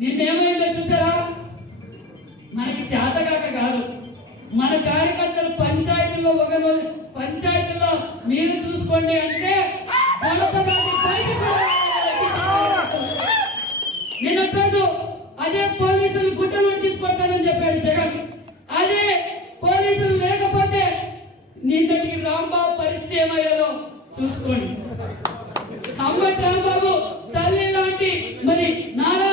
నిన్నేమైందో చూసారా? మనకి చేతగాక కాదు, మన కార్యకర్తలు పంచాయతీల్లో పంచాయతీల్లో మీరు చూసుకోండి అంటే నిన్నట్రోజు అదే పోలీసులు గుట్టలు తీసుకొస్తానని చెప్పాడు జగన్. అదే పోలీసులు లేకపోతే నిన్నటికి రాంబాబు పరిస్థితి ఏమయ్యేదో చూసుకోండి. అమ్మటి రాంబాబు తల్లి లాంటి మరి నారా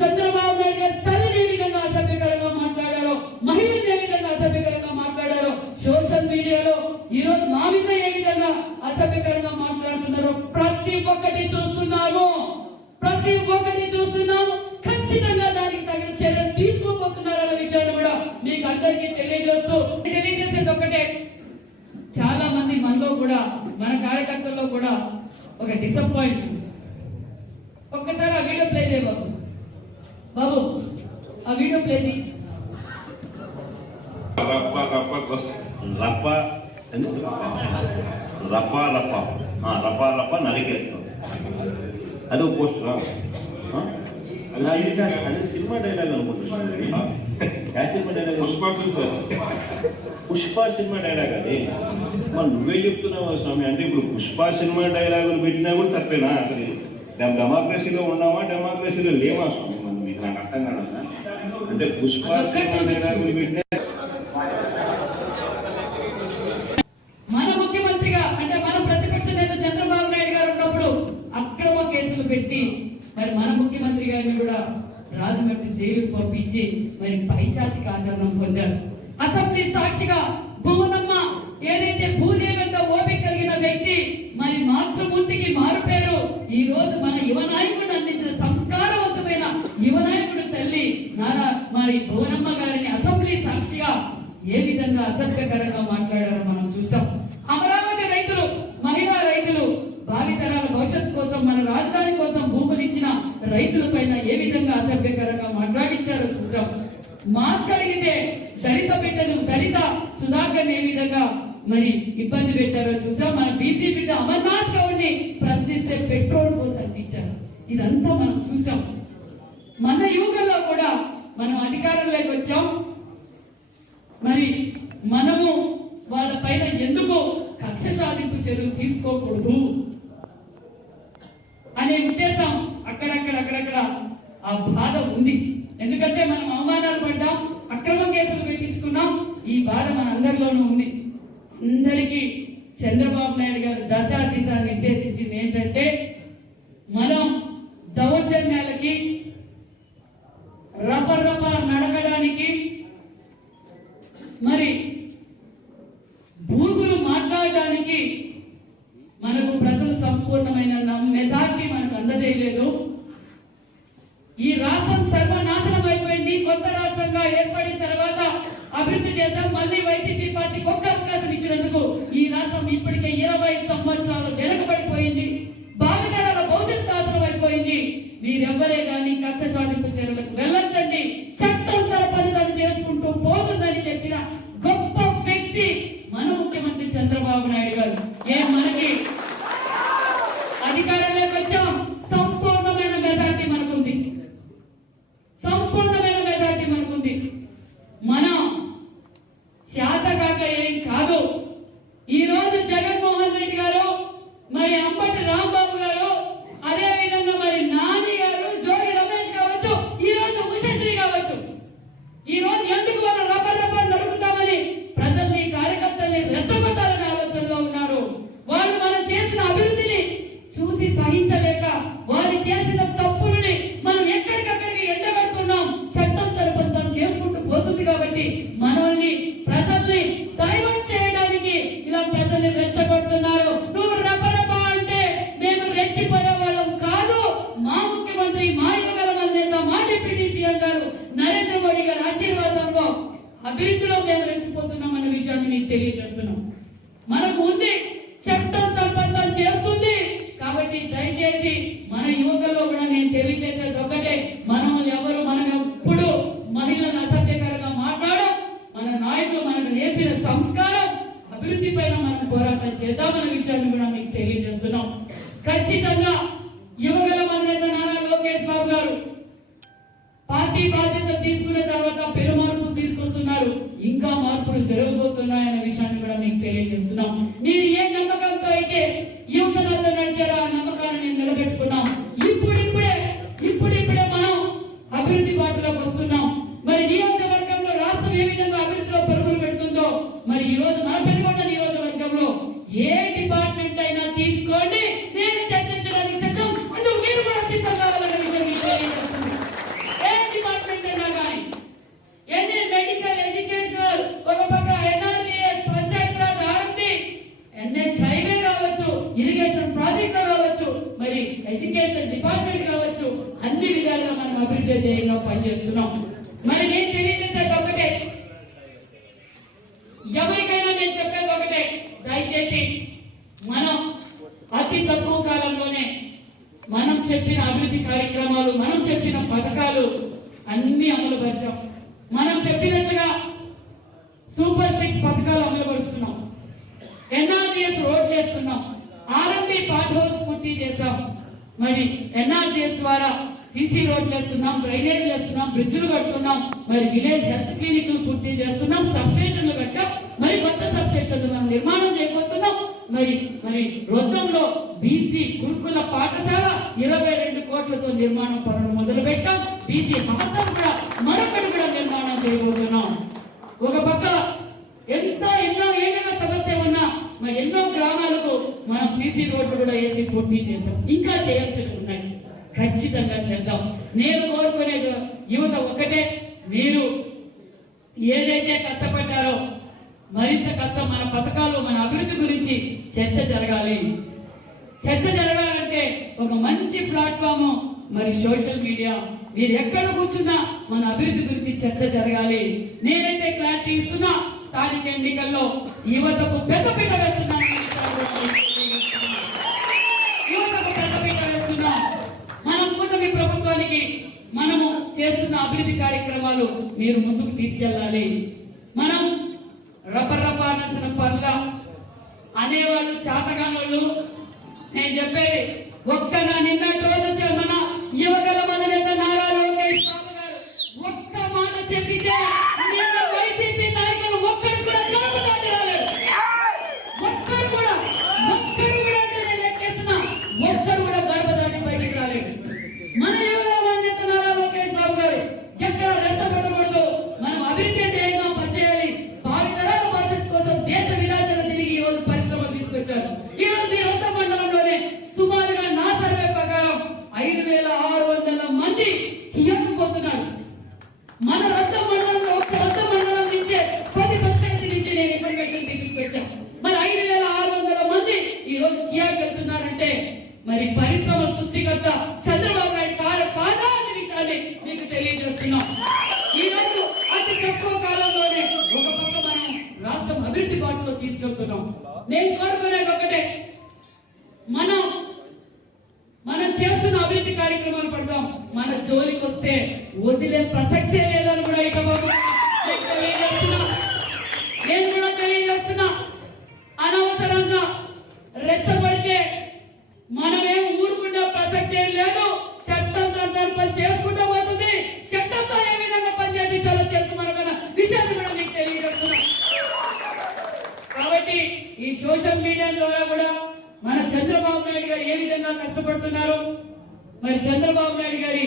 చంద్రబాబు నాయుడు గారు తల్లిని ఏ విధంగా అసభ్యకరంగా మాట్లాడారో, మహిళలు ఏ విధంగా అసభ్యకరంగా మాట్లాడారో సోషల్ మీడియాలో ఈ రోజు మా మీద ఏ విధంగా అసభ్యకరంగా మాట్లాడుతున్నారో ప్రతి ఒక్కటి చూస్తున్నాము. ఖచ్చితంగా దానికి తగిన చర్యలు తీసుకోబోతున్నారన్న విషయాన్ని కూడా మీకు అందరికీ తెలియజేసేది ఒకటే, చాలా మంది మనలో కూడా మన కార్యకర్తల్లో కూడా ఒక డిసప్పాయింట్మెంట్. ఒక్కసారి ఆ వీడియో ప్లే చేయ బాబు, ఆ వీడియో ప్లే చేయి. రప్ప నరికేస్తాం అది ఒక పోస్టరా? అది సినిమా డైలాగ్ అనుకుంటున్నాను. Cinema dialogue Pushpa cinema dialogue అది. మరి నువ్వే చెప్తున్నావు స్వామి. అంటే ఇప్పుడు పుష్ప సినిమా డైలాగులు పెట్టినా కూడా తప్పేనా? అసలు డెమోక్రసీలో ఉన్నామా డెమోక్రసీలో లేవా స్వామి? మనం మీకు నాకు అర్థం కాదా? అంటే పుష్ప సినిమా డైలాగులు పెట్టినా మన ముఖ్యమంత్రిగా అంటే మన ప్రతిపక్ష నేత చంద్రబాబు నాయుడు గారు ఉన్నప్పుడు అక్రమ కేసులు పెట్టి మరి మన ముఖ్యమంత్రి గారిని కూడా రాజమండ్రి జైలుకు పంపించి మరి పైచాచిక ఆందోళన పొందారు. అసెంబ్లీ సాక్షిగా భువనమ్మ ఏదైతే భూదేవంగా ఓపిక కలిగిన వ్యక్తి మరి మాతృమూర్తికి మారుపేరు ఈ రోజు మన యువ నాయకుడు అందించిన సంస్కారవంతమైన యువ నాయకుడు తల్లి నారా మరి భువనమ్మ గారిని అసెంబ్లీ సాక్షిగా ఏ విధంగా అసభ్యకరంగా మాట్లాడారో మనం చూస్తాం. అమరావతి రైతులు, మహిళా రైతులు భావితరాల భవిష్యత్తు కోసం మన రాజధాని కోసం భూములు ఇచ్చిన రైతుల పైన ఏ విధంగా అసభ్యకరంగా మాట్లాడించారో చూసాం. మాస్క్ అడిగితే దళిత బిడ్డను దళిత సుధాకర్ ఏ విధంగా మరి ఇబ్బంది పెట్టారో చూసాం. మన బీసీ బిడ్డ అమర్నాథ్ గౌడ్ని ప్రశ్నిస్తే పెట్రోల్ పోసి అందించారు. ఇదంతా మనం చూసాం. మన యువకుల్లో కూడా మనం అధికారంలోకి వచ్చాం. మరి మనము వాళ్ళ పైన ఎందుకు కక్ష సాధింపు చర్యలు తీసుకోకూడదు అనే ఉద్దేశం అక్కడక్కడ ఆ బాధ ఉంది. ఎందుకంటే మనం అవమానాలు పడ్డాం, అక్రమ కేసులు పెట్టించుకున్నాం. ఈ బాధ మన అందరిలోనూ ఉంది. అందరికీ చంద్రబాబు నాయుడు గారు దిశ నిర్దేశించింది ఏంటంటే మనం దౌర్జన్యాలకి రపరప నడకడానికి మరి బూతులు మాట్లాడడానికి మనకు ప్రజలు సంపూర్ణమైన మెజార్టీ మనకు అందజేయలేదు. ఈ రాష్ట్రం సర్వనాశనం అయిపోయింది. కొత్త రాష్ట్రంగా ఏర్పడిన తర్వాత అభివృద్ధి చేశాం. మళ్ళీ వైసీపీ పార్టీకి ఒక్క అవకాశం ఇచ్చినందుకు ఈ రాష్ట్రం ఇప్పటికే 20 సంవత్సరాలు వెనకబడిపోయింది. భావితరాల భవిష్యత్తు నాశనం అయిపోయింది. మీరెవ్వరే కానీ కక్ష సాధింపు చర్యలకు వెళ్ళొద్దండి, చట్టం తన పని తను చేసుకుంటూ పోతుందని చెప్పిన గొప్ప వ్యక్తి మన ముఖ్యమంత్రి చంద్రబాబు నాయుడు గారు. మనకి అధికారంలోకి వచ్చాం, సంపూర్ణమైన మెజార్టీ మనకుంది. మనం శాతకాక ఏం కాదు. ఈ రోజు జగన్మోహన్ రెడ్డి గారు, మరి అంబటి రాంబాబు గారు, అదే విధంగా మరి నాని గారు, జోగి రమేష్ కావచ్చు, ఈ రోజు ఉషశ్రీ కావచ్చు, ఈ రోజు ఎందుకు వాళ్ళు రబ్బర్ జరుగుతామని ప్రజల్ని కార్యకర్తల్ని రెచ్చగొట్టాలనే ఆలోచనలో ఉన్నారు. వాళ్ళు మనం చేసిన అభివృద్ధిని చూసి సహించలేక వారు చేసిన తప్పులని మనం ఎక్కడికక్కడికి ఎండగడుతున్నాం. చట్టం తరపున చేసుకుంటూ పోతుంది కాబట్టి మనల్ని ప్రజల్ని డైవర్ట్ చేయడానికి ఇలా ప్రజల్ని రెచ్చగొడుతున్నారు. నువ్వు రబ్బరబ్బ అంటే మేము రెచ్చిపోయే వాళ్ళం కాదు. మా ముఖ్యమంత్రి, మా యువగల నేత, మా డిప్యూటీ సీఎం గారు నరేంద్ర మోడీ గారి ఆశీర్వాదంలో అభివృద్ధిలో మేము రెచ్చిపోతున్నాం అన్న విషయాన్ని మీకు తెలియజేస్తున్నాం. మనకు ఉంది, చట్టం తరపున చేస్తుంది కాబట్టి దయచేసి మన యువకుల్లో కూడా నేను తెలియజేసేది ఒకటే, మనం ఎప్పుడు మహిళలను అసభ్యకరంగా మాట్లాడడం, మన నాయకులు మనకు నేర్పిన సంస్కారం అభివృద్ధి పైన మనం పోరాటం చేద్దామన్న విషయాన్ని కూడా మీకు తెలియజేస్తున్నాం. ఖచ్చితంగా యువగల నేత నారా లోకేష్ బాబు గారు అప్పుడు జరగబోతున్నాయన్న విషయాన్ని కూడా మీకు తెలియజేస్తున్నాం. మీరు ఏ నమ్మకంతో అయితే యువతలతో నడిచారో ఆ నమ్మకాన్ని నేను నిలబెట్టుకున్నాం. ఇప్పుడిప్పుడే మనం అభివృద్ధి బాటలోకి వస్తున్నాం. మరి నియోజకవర్గంలో రాష్ట్రం ఏ విధంగా అభివృద్ధిలో పరుగులు పెడుతుందో, మరి ఈ రోజు మన పెనుగొండ నియోజకవర్గంలో ఏ డిపార్ట్మెంట్ అయినా తీసుకోండి, నేను చర్చించడానికి సిద్ధం. అందుకు మీరు కూడా సిద్ధం కావాలన్న విషయం మీకు తెలియజేస్తున్నాను. ఏ డిపార్ట్మెంట్ అయినా కానీ, ఎన్ని మెడికల్, ఎడ్యుకేషనల్, ఒక పక్క NREGS, Panchayati Raj, RMP, NH highway కావచ్చు, ఇరిగేషన్ ప్రాజెక్టులు కావచ్చు, మరి ఎడ్యుకేషన్ డిపార్ట్మెంట్ కావచ్చు, అన్ని విధాలుగా మనం అభివృద్ధి ధ్యేయంలో పనిచేస్తున్నాం. మరి నేను తెలియజేసేది ఒకటే, ఎవరికైనా నేను చెప్పేది ఒకటే, దయచేసి మనం అతి తక్కువ కాలంలోనే మనం చెప్పిన అభివృద్ధి కార్యక్రమాలు, మనం చెప్పిన పథకాలు అన్ని అమలు పరిచాం. మనం చెప్పినట్టుగా సూపర్ 6 పథకాలు అమలు పరుస్తున్నాం. ఎన్ఆర్జీఎస్ రోడ్లు వేస్తున్నాం. ఆర్ఎంపీ పార్ట్ హౌస్ పూర్తి చేస్తాం. మరి ఎన్ఆర్జీఎస్ ద్వారా సీసీ రోడ్లు వేస్తున్నాం, డ్రైనేజ్ వేస్తున్నాం, బ్రిడ్జ్లు కడుతున్నాం, మరి విలేజ్ హెల్త్ క్లినిక్లు పూర్తి చేస్తున్నాం, సబ్ స్టేషన్లు కట్టాం, మరి కొత్త సబ్ స్టేషన్లు మనం నిర్మాణం చేయబోతున్నాం. మరి రొద్దంలో బీసీ గురుకుల పాఠశాల 22 కోట్లతో నిర్మాణం పనులు మొదలు పెట్టాం. బీసీ హాస్టల్ కూడా మరొకటి కూడా నిర్మాణం చేయబోతున్నాం. ఒక పక్క ఎన్నో ఏళ్ళగా సమస్య ఉన్నా మరి ఎన్నో గ్రామాలకు మనం సీసీ రోడ్లు కూడా వేసి పూర్తి చేస్తాం. ఇంకా చేయాల్సినవి ఉన్నాయి, ఖచ్చితంగా చేద్దాం. నేను కోరుకునే యువత ఒకటే, మీరు ఏదైతే కష్టపడ్డారో మరింత కష్టం, మన పథకాలు, మన అభివృద్ధి గురించి చర్చ జరగాలి. చర్చ జరగాలంటే ఒక మంచి ప్లాట్ఫామ్ మరి సోషల్ మీడియా. మీరు ఎక్కడ కూర్చున్నా మన అభివృద్ధి గురించి చర్చ జరగాలి. నేనైతే క్లారిటీ ఇస్తున్నా, స్థానిక ఎన్నికల్లో యువతకు పెద్దపీట వేస్తున్నాను. యువతకు పెద్దపీట వేస్తున్నా. మనం కూటమి ప్రభుత్వానికి మనము చేస్తున్న అభివృద్ధి కార్యక్రమాలు మీరు ముందుకు తీసుకెళ్ళాలి. మనం రపరప అనాల్సిన పనుల అనేవాళ్ళు చాతగానోళ్ళు. నేను చెప్పేది ఒక్కగా నిన్నటి రోజు మన యువగల మన నేత నారా లోకేష్ బాబు గారు ఒక్క మాట చెప్పితే నిన్న వైసీపీ నాయకులు ఒక్కరు కూడా గడప దాటి రాలేదు. ఒక్కరు కూడా నేను లెక్కేసిన ఒక్కరు కూడా గడప దాటి బయటికి రాలేదు. మన యువగల మన నేత నారా లోకేష్ బాబు గారు ఎక్కడ రెచ్చగొట్టకూడదు, మనం అభివృద్ధి ధ్యేయంగా పనిచేయాలి, భావితరాల భవిష్యత్తు కోసం దేశ విదేశాలు తిరిగి ఈ రోజు పరిశ్రమలు తీసుకొచ్చారు. ఈ రోజు మీ రొద్ద మండలంలోనే సుమారుగా నా సర్వే ప్రకారం 5,600 మంది కియాకు పోతున్నారు. మన రొద్ద మండలంలో ఒక రొద్ద మండలం నుంచే 10 పంచాయతీ నుంచి నేను ఇన్ఫర్మేషన్ తీసుకొచ్చాను. మరి 5,600 మంది ఈ రోజు కియాకి వెళ్తున్నారంటే మరి పరిశ్రమ సృష్టికర్త చంద్రబాబు నాయుడు కాదా అనే విషయాన్ని మీకు తెలియజేస్తున్నాం. ఈ రోజు అతి తక్కువ కాలంలోనే ఒక పక్క మనం రాష్ట్రం అభివృద్ధి బాటలో తీసుకెళ్తున్నాం. నేను కోరుకునేది ఒకటే, మనం చేస్తున్న అభివృద్ధి కార్యక్రమాలు పడదాం. మన జోలికి వస్తే వదిలే ప్రసక్తే లేదని కూడా ఇక నేను కూడా తెలియజేస్తున్నా. అనవసరంగా రెచ్చబడితే మనమేం ఊరుకునే ప్రసక్తే లేదు. చట్టంతో పని చేసుకుంటూ పోతుంది. చట్టంతో ఏ విధంగా పనిచేయించాలో తెలుసు మనకన్నా విషయాన్ని కూడా మీకు తెలియజేస్తున్నా. కాబట్టి ఈ సోషల్ మీడియా ద్వారా కూడా మన చంద్రబాబు నాయుడు గారు ఏ విధంగా కష్టపడుతున్నారు, మరి చంద్రబాబు నాయుడు గారి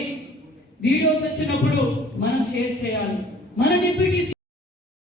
వీడియోస్ వచ్చినప్పుడు మనం షేర్ చేయాలి. మన డిప్యూటీ